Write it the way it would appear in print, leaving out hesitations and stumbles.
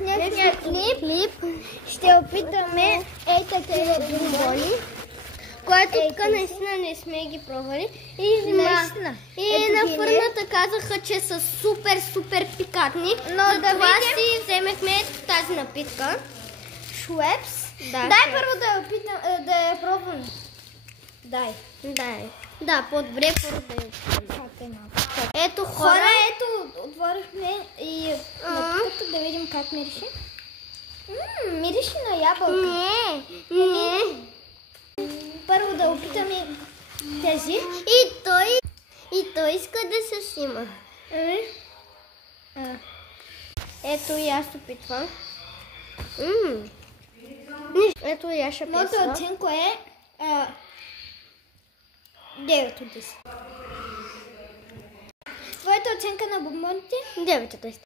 днешния клип ще опитаме такива бомбони, което тук наистина не сме ги пробвали. И на фърмата казаха, че са супер пикантни. Но за това си вземехме тази напитка. Шуепс. Дай първо да я опитам, да я пробваме. Дай. Да, по-добре първо да я опитаме. Ето хора, отворихме и напитката да видим как мирише. Мирише на ябълка. Не. Първо да опитаме тези. И той иска да се снима. Ето и аз опитвам. Ето и аз ще песва. Моята оценка е 9 от 10. Твоята оценка на бомбоните? 9 от 10.